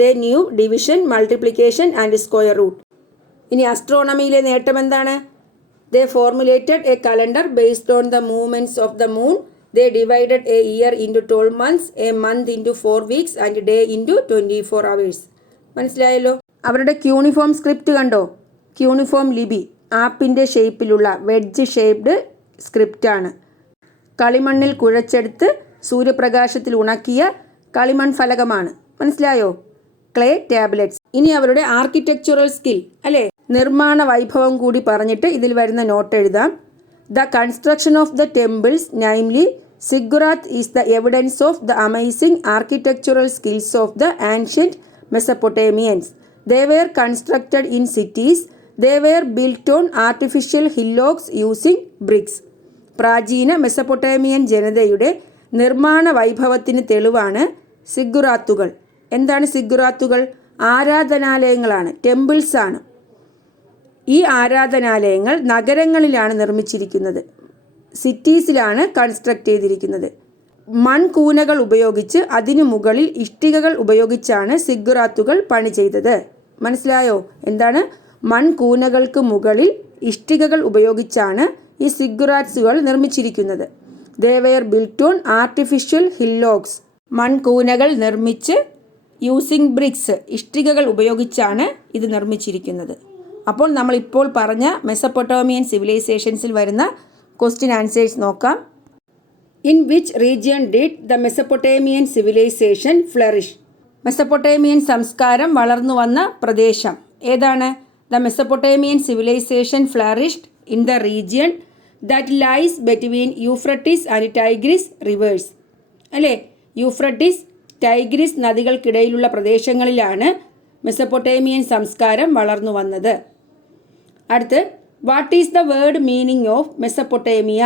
They knew division, multiplication and square root. ഇനി അസ്ട്രോണമിയിലെ നേട്ടം എന്താണ്? They formulated a calendar based on the movements of the moon. They divided a year into 12 months, a month into 4 weeks and day into 24 hours. മനസ്സിലായല്ലോ? അവരുടെ cuneiform script കണ്ടോ? Cuneiform ലിപി ആപ്പിൻ്റെ ഷേപ്പിലുള്ള വെഡ്ജ് ഷേപ്ഡ് സ്ക്രിപ്റ്റാണ്. കളിമണ്ണിൽ കുഴച്ചെടുത്ത് സൂര്യപ്രകാശത്തിൽ ഉണക്കിയ കളിമൺ ഫലകമാണ്. മനസ്സിലായോ? Clay tablets. ഇനി അവരുടെ ആർക്കിടെക്ചറൽ സ്കിൽ, അല്ലേ? നിർമ്മാണ വൈഭവം കൂടി പറഞ്ഞിട്ട് ഇതിൽ വരുന്ന നോട്ട് എഴുതാം. The construction of the temples, namely Ziggurat, is the evidence of the amazing architectural skills of the ancient Mesopotamians. They were constructed in cities. They were built on artificial hillocks using bricks. പ്രാചീന Mesopotamian ജനതയുടെ നിർമ്മാണ വൈഭവത്തിന് തെളിവാണ് സിഗുറാത്തുകൾ. എന്താണ് സിഗുറാത്തുകൾ? ആരാധനാലയങ്ങളാണ്, temples ആണ്. ഈ ആരാധനാലയങ്ങൾ നഗരങ്ങളിലാണ് നിർമ്മിച്ചിരിക്കുന്നത്, സിറ്റീസിലാണ് construct ചെയ്തിരിക്കുന്നത്. മൺകൂനകൾ ഉപയോഗിച്ച് അതിനു മുകളിൽ ഇഷ്ടികകൾ ഉപയോഗിച്ചാണ് സിഗുറാത്തുകൾ പണി ചെയ്തത്. മനസ്സിലായോ? എന്താണ്? മൺകൂനകൾക്ക് മുകളിൽ ഇഷ്ടികകൾ ഉപയോഗിച്ചാണ് ഈ സിഗുറാറ്റ്സുകൾ നിർമ്മിച്ചിരിക്കുന്നത്. They were built on artificial hillocks. മൺകൂനകൾ നിർമ്മിച്ച് യൂസിങ് ബ്രിക്സ്, ഇഷ്ടികകൾ ഉപയോഗിച്ചാണ് ഇത് നിർമ്മിച്ചിരിക്കുന്നത്. അപ്പോൾ നമ്മളിപ്പോൾ പറഞ്ഞ മെസപ്പൊട്ടോമിയൻ സിവിലൈസേഷൻസിൽ വരുന്ന ക്വസ്റ്റ്യൻ ആൻസേഴ്സ് നോക്കാം. In which region did the Mesopotamian civilization flourish? Mesopotamian സംസ്കാരം വളർന്നു വന്ന പ്രദേശം ഏതാണ്? The Mesopotamian civilization flourished in the region that lies between Euphrates and Tigris rivers. അല്ലേ? യൂഫ്രട്ടീസ്, ടൈഗ്രിസ് നദികൾക്കിടയിലുള്ള പ്രദേശങ്ങളിലാണ് മെസപ്പൊട്ടേമിയൻ സംസ്കാരം വളർന്നു വന്നത്. അടുത്ത്, what is the word meaning of Mesopotamia?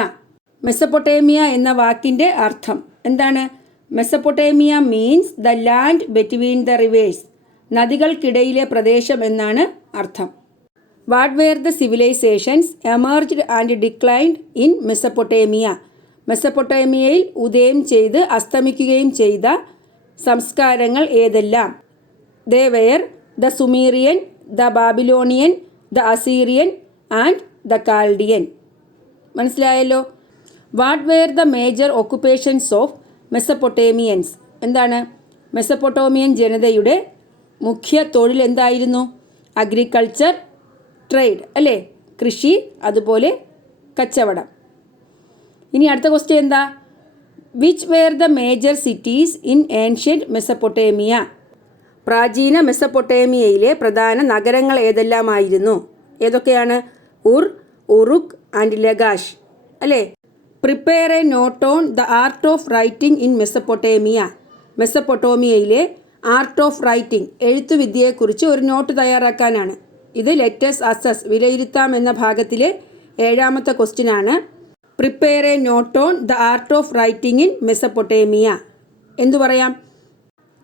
Mesopotamia എന്ന വാക്കിൻ്റെ അർത്ഥം എന്താണ്? Mesopotamia means the land between the rivers. നദികൾക്കിടയിലെ പ്രദേശം എന്നാണ് അർത്ഥം. What were the civilizations emerged and declined in Mesopotamia? മെസപ്പൊട്ടേമിയയിൽ ഉദയം ചെയ്ത് അസ്തമിക്കുകയും ചെയ്ത സംസ്കാരങ്ങൾ ഏതെല്ലാം? They were the Sumerian, the Babylonian, the Assyrian and the Chaldean. മനസ്സിലായല്ലോ? What were the major occupations of Mesopotamians? എന്താണ്? മെസപ്പൊട്ടോമിയൻ ജനതയുടെ മുഖ്യ തൊഴിൽ എന്തായിരുന്നു? അഗ്രികൾച്ചർ, ട്രേഡ്, അല്ലേ? കൃഷി, അതുപോലെ കച്ചവടം. ഇനി അടുത്ത ക്വസ്റ്റ്യൻ എന്താ? Which were the major cities in ancient Mesopotamia? പ്രാചീന മെസപ്പൊട്ടേമിയയിലെ പ്രധാന നഗരങ്ങൾ ഏതെല്ലാമായിരുന്നു? ഏതൊക്കെയാണ്? ഉർ, ഉറുക് ആൻഡ് ലഗാഷ്, അല്ലേ? Prepare a note on the art of writing in Mesopotamia. മെസപ്പൊട്ടോമിയയിലെ ആർട്ട് ഓഫ് റൈറ്റിംഗ്, എഴുത്തുവിദ്യയെക്കുറിച്ച് ഒരു നോട്ട് തയ്യാറാക്കാനാണ്. ഇത് ലെറ്റസ് അസസ്, വിലയിരുത്താം എന്ന ഭാഗത്തിലെ 7ാമത്തെ ക്വസ്റ്റ്യൻ ആണ്. Prepare a note on the art of writing in Mesopotamia. എന്തു പറയാം?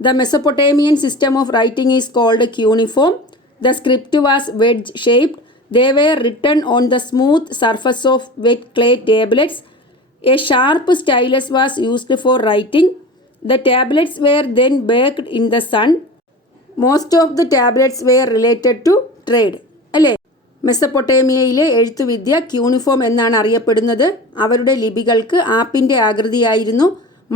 The Mesopotamian system of writing is called cuneiform. The script was wedge-shaped. They were written on the smooth surface of wet clay tablets. A sharp stylus was used for writing. The tablets were then baked in the sun. Most of the tablets were related to trade. അല്ലേ? മെസ്സപ്പൊട്ടേമിയയിലെ എഴുത്തുവിദ്യ cuneiform എന്നാണ് അറിയപ്പെടുന്നത്. അവരുടെ ലിപികൾക്ക് ആപ്പിൻ്റെ ആകൃതിയായിരുന്നു.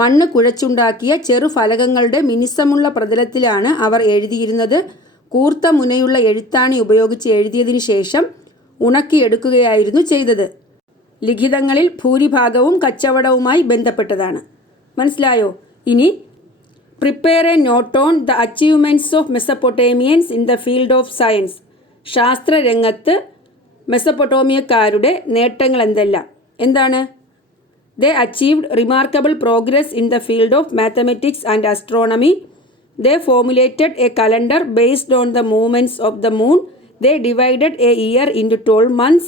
മണ്ണ് കുഴച്ചുണ്ടാക്കിയ ചെറുഫലകങ്ങളുടെ മിനുസമുള്ള പ്രതലത്തിലാണ് അവർ എഴുതിയിരുന്നത്. കൂർത്ത മുനയുള്ള എഴുത്താണി ഉപയോഗിച്ച് എഴുതിയതിനു ശേഷം ഉണക്കിയെടുക്കുകയായിരുന്നു ചെയ്തത്. ലിഖിതങ്ങളിൽ ഭൂരിഭാഗവും കച്ചവടവുമായി ബന്ധപ്പെട്ടതാണ്. മനസ്സിലായോ? ഇനി prepare a note on the achievements of Mesopotamians in the field of science. ശാസ്ത്രരംഗത്ത് മെസ്സപ്പൊട്ടേമിയക്കാരുടെ നേട്ടങ്ങൾ എന്തെല്ലാം? എന്താണ്? They achieved remarkable progress in the field of mathematics and astronomy. They formulated a calendar based on the movements of the moon. They divided a year into 12 months,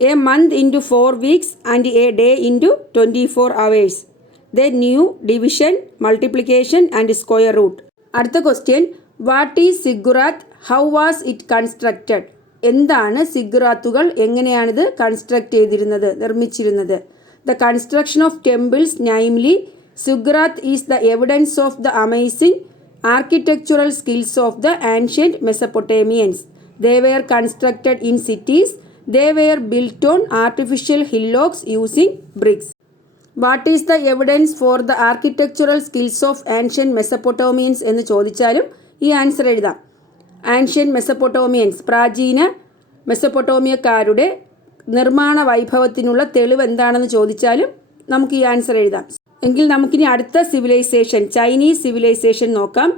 a month into 4 weeks, and a day into 24 hours. They knew division, multiplication, and square root. അടുത്ത question, what is ziggurat? How was it constructed? എന്താണ് സിഗുറാത്തുകൾ? എങ്ങനെയാണിത് construct ചെയ്തിരുന്നത്, നിർമ്മിച്ചിരുന്നത്? The construction of temples, namely Ziggurat, is the evidence of the amazing architectural skills of the ancient Mesopotamians. They were constructed in cities. They were built on artificial hillocks using bricks. What is the evidence for the architectural skills of ancient Mesopotamians എന്ന് ചോദിച്ചാലും ഈ answer എഴുതാം. Ancient മെസ്സപ്പൊട്ടോമിയൻസ്, പ്രാചീന മെസ്സപ്പൊട്ടോമിയക്കാരുടെ നിർമ്മാണ വൈഭവത്തിനുള്ള തെളിവ് എന്താണെന്ന് ചോദിച്ചാലും നമുക്ക് ഈ ആൻസർ എഴുതാം. എങ്കിൽ നമുക്കിനി അടുത്ത സിവിലൈസേഷൻ, ചൈനീസ് സിവിലൈസേഷൻ നോക്കാം.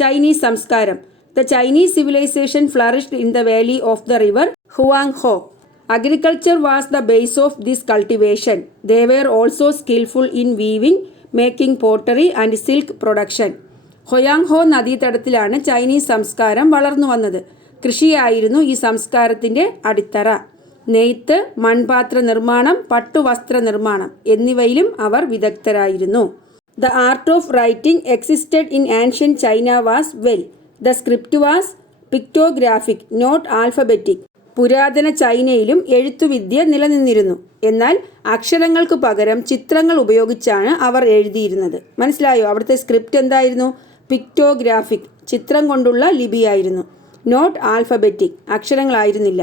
ചൈനീസ് സംസ്കാരം. The Chinese civilisation flourished in the valley of the river Huang Ho. Agriculture was the base of this cultivation. They were also skillful in weaving, making pottery and silk production. ഹൊയാങ് ഹോ നദീതടത്തിലാണ് Chinese സംസ്കാരം വളർന്നു വന്നത്. കൃഷിയായിരുന്നു ഈ സംസ്കാരത്തിൻ്റെ അടിത്തറ. നെയ്ത്ത്, മൺപാത്ര നിർമ്മാണം, പട്ടുവസ്ത്ര നിർമ്മാണം എന്നിവയിലും അവർ വിദഗ്ധരായിരുന്നു. The art of writing existed in ancient China as well. The script was pictographic, not alphabetic. പുരാതന ചൈനയിലും എഴുത്തുവിദ്യ നിലനിന്നിരുന്നു. എന്നാൽ അക്ഷരങ്ങൾക്ക് പകരം ചിത്രങ്ങൾ ഉപയോഗിച്ചാണ് അവർ എഴുതിയിരുന്നത്. മനസ്സിലായോ? അവിടുത്തെ സ്ക്രിപ്റ്റ് എന്തായിരുന്നു? പിക്ടോഗ്രാഫിക്, ചിത്രം കൊണ്ടുള്ള ലിപിയായിരുന്നു. നോട്ട് ആൽഫബറ്റിക്, അക്ഷരങ്ങളായിരുന്നില്ല.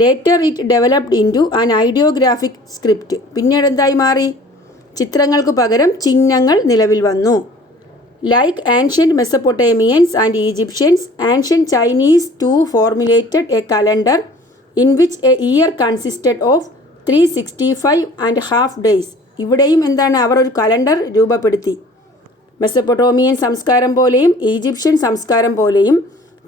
Later it developed into an ideographic script. പിന്നീട് എന്തായി മാറി? ചിത്രങ്ങൾക്ക് പകരം ചിഹ്നങ്ങൾ നിലവിൽ വന്നു. Like ancient Mesopotamians and Egyptians, ancient Chinese too formulated a calendar in which a year consisted of 365.5 days. ഇവിടെയും എന്താണ്? അവർ ഒരു കലണ്ടർ രൂപപ്പെടുത്തി. മെസ്സപ്പൊട്ടോമിയൻ സംസ്കാരം പോലെയും ഈജിപ്ഷ്യൻ സംസ്കാരം പോലെയും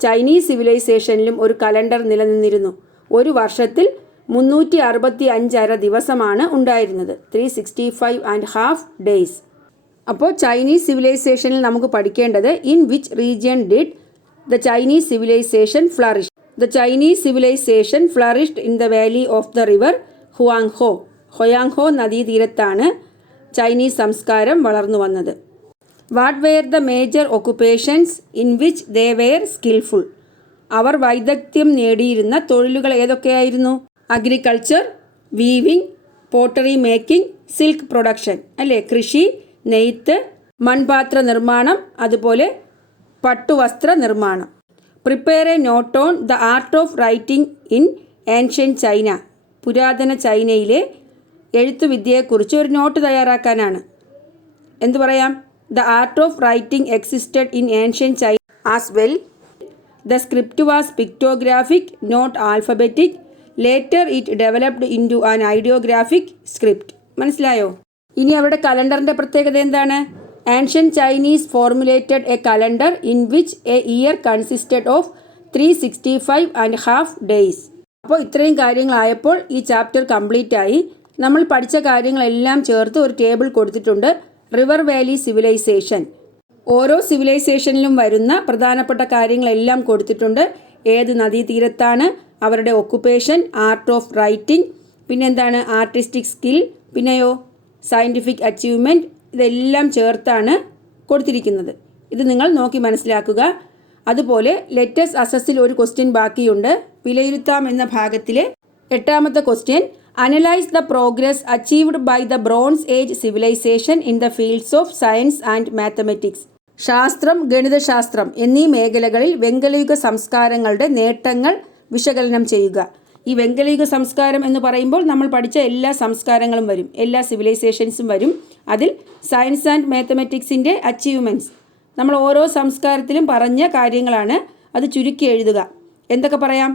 ചൈനീസ് സിവിലൈസേഷനിലും ഒരു കലണ്ടർ നിലനിന്നിരുന്നു. ഒരു വർഷത്തിൽ 365 ദിവസമാണ് ഉണ്ടായിരുന്നത്. 365.5 days. അപ്പോൾ ചൈനീസ് സിവിലൈസേഷനിൽ നമുക്ക് പഠിക്കേണ്ടത് in which region did the Chinese civilization flourish. The Chinese civilisation flourished in the valley of the river Huang Ho. Huang Ho നദീതീരത്താണ് ചൈനീസ് സംസ്കാരം വളർന്നു വന്നത്. What were the major occupations in which they were skillful. അവർ വൈദഗ്ധ്യം നേടിയിരുന്ന തൊഴിലുകൾ ഏതൊക്കെയായിരുന്നു? Agriculture, weaving, pottery making, silk production. അല്ലേ? കൃഷി, നെയ്ത്ത്, മൺപാത്ര നിർമ്മാണം, അതുപോലെ പട്ടുവസ്ത്ര നിർമ്മാണം. Prepare a note on the art of writing in ancient China. പുരാതന ചൈനയിലെ എഴുത്തുവിദ്യയെക്കുറിച്ച് ഒരു നോട്ട് തയ്യാറാക്കാനാണ്. എന്തു പറയാം? The art of writing existed in ancient China as well. The script was pictographic, not alphabetic. Later it developed into an ideographic script. മനസ്സിലായോ? ഇനി അവിടെ കലണ്ടറിൻ്റെ പ്രത്യേകത എന്താണ്? Ancient Chinese formulated a calendar in which a year consisted of 365.5 days. അപ്പോൾ ഇത്രയും കാര്യങ്ങളായപ്പോൾ ഈ chapter complete ആയി. നമ്മൾ പഠിച്ച കാര്യങ്ങളെല്ലാം ചേർത്ത് ഒരു ടേബിൾ കൊടുത്തിട്ടുണ്ട്. River valley civilisation. ഓരോ സിവിലൈസേഷനിലും വരുന്ന പ്രധാനപ്പെട്ട കാര്യങ്ങളെല്ലാം കൊടുത്തിട്ടുണ്ട്. ഏത് നദീതീരത്താണ്, അവരുടെ ഒക്കുപ്പേഷൻ, ആർട്ട് ഓഫ് റൈറ്റിംഗ്, പിന്നെന്താണ് ആർട്ടിസ്റ്റിക് സ്കിൽ, പിന്നെയോ സയൻറ്റിഫിക് അച്ചീവ്മെൻറ്റ്, ഇതെല്ലാം ചേർത്താണ് കൊടുത്തിരിക്കുന്നത്. ഇത് നിങ്ങൾ നോക്കി മനസ്സിലാക്കുക. അതുപോലെ ലെറ്റസ് അസസിൽ ഒരു ക്വസ്റ്റ്യൻ ബാക്കിയുണ്ട്. വിലയിരുത്താം എന്ന ഭാഗത്തിലെ 8ാമത്തെ question, Analyze the progress achieved by the Bronze Age civilization in the fields of science and mathematics. ശാസ്ത്രം, ഗണിതശാസ്ത്രം എന്നീ മേഖലകളിൽ വെങ്കലയുഗ സംസ്കാരങ്ങളുടെ നേട്ടങ്ങൾ വിശകലനം ചെയ്യുക. ഈ വെങ്കലയുഗ സംസ്കാരം എന്ന് പറയുമ്പോൾ നമ്മൾ പഠിച്ച എല്ലാ സംസ്കാരങ്ങളും വരും, എല്ലാ സിവിലൈസേഷൻസും വരും. അതിൽ സയൻസ് ആൻഡ് മാത്തമാറ്റിക്സിൻ്റെ അച്ചീവ്മെൻറ്റ്സ് നമ്മൾ ഓരോ സംസ്കാരത്തിലും പറഞ്ഞ കാര്യങ്ങളാണ്. അത് ചുരുക്കി എഴുതുക. എന്തൊക്കെ പറയാം?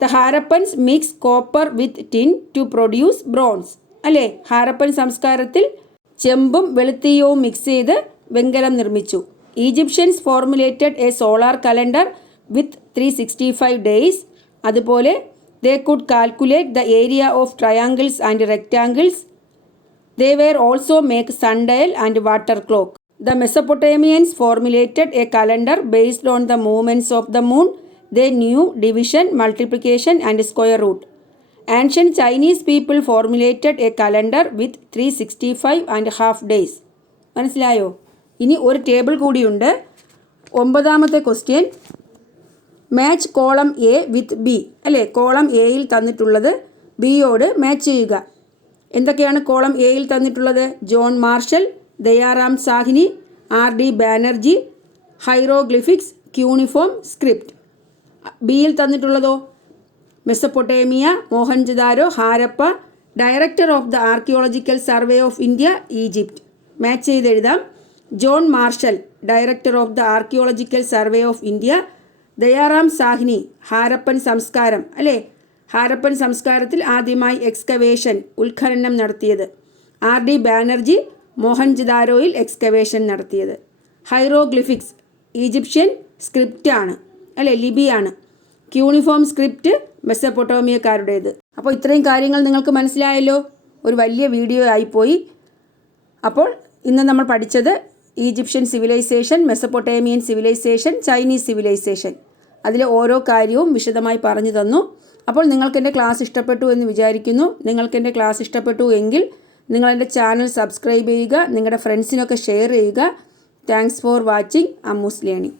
The Harappans mix copper with tin to produce bronze. അല്ലേ? ഹാരപ്പൻ സംസ്കാരത്തിൽ ചെമ്പും വെളുത്തീയവും മിക്സ് ചെയ്ത് വെങ്കലം നിർമ്മിച്ചു. Egyptians formulated a solar calendar with 365 days. അതുപോലെ they could calculate the area of triangles and rectangles. They were also make sundial and water clock. The Mesopotamians formulated a calendar based on the movements of the moon. They knew division, multiplication and square root. Ancient Chinese people formulated a calendar with 365.5 days. മനസ്സിലായോ? ഇനി ഒരു table കൂടിയുണ്ട്. 9ാമത്തെ question, match column A with B. അല്ലേ? Column എയിൽ തന്നിട്ടുള്ളത് ബിയോട് match ചെയ്യുക. എന്തൊക്കെയാണ് കോളം എയിൽ തന്നിട്ടുള്ളത്? John Marshall, Dayaram Sahni, R.D. Banerjee, hieroglyphics, cuneiform script. ബിയിൽ തന്നിട്ടുള്ളതോ? Mesopotamia, Mohenjodaro, Harappa, director of the archaeological survey of India, Egypt. Match ചെയ്ത് എഴുതാം. John Marshall, director of the archaeological survey of India. Dayaram Sahni, Harappan സംസ്കാരം. അല്ലേ? ഹാരപ്പൻ സംസ്കാരത്തിൽ ആദ്യമായി എക്സ്കവേഷൻ, ഉത്ഖനനം നടത്തിയത്. R.D. ബാനർജി, മോഹൻജദാരോയിൽ എക്സ്കവേഷൻ നടത്തിയത്. ഹൈറോഗ്ലിഫിക്സ് ഈജിപ്ഷ്യൻ സ്ക്രിപ്റ്റാണ്. അല്ലേ? ലിപിയാണ്. ക്യൂണിഫോം സ്ക്രിപ്റ്റ് മെസപ്പൊട്ടോമിയക്കാരുടേത്. അപ്പോൾ ഇത്രയും കാര്യങ്ങൾ നിങ്ങൾക്ക് മനസ്സിലായല്ലോ. ഒരു വലിയ വീഡിയോ ആയിപ്പോയി. അപ്പോൾ ഇന്ന് നമ്മൾ പഠിച്ചത് Egyptian civilisation, Mesopotamian civilisation, Chinese civilisation. അതിലെ ഓരോ കാര്യവും വിശദമായി പറഞ്ഞു തന്നു. അപ്പോൾ നിങ്ങൾക്ക് എൻ്റെ ക്ലാസ് ഇഷ്ടപ്പെട്ടു എന്ന് വിചാരിക്കുന്നു. നിങ്ങൾക്ക് എൻ്റെ ക്ലാസ് ഇഷ്ടപ്പെട്ടു എങ്കിൽ നിങ്ങളെൻ്റെ ചാനൽ സബ്സ്ക്രൈബ് ചെയ്യുക, നിങ്ങളുടെ ഫ്രണ്ട്സിനൊക്കെ ഷെയർ ചെയ്യുക. Thanks for watching Ammu's learning.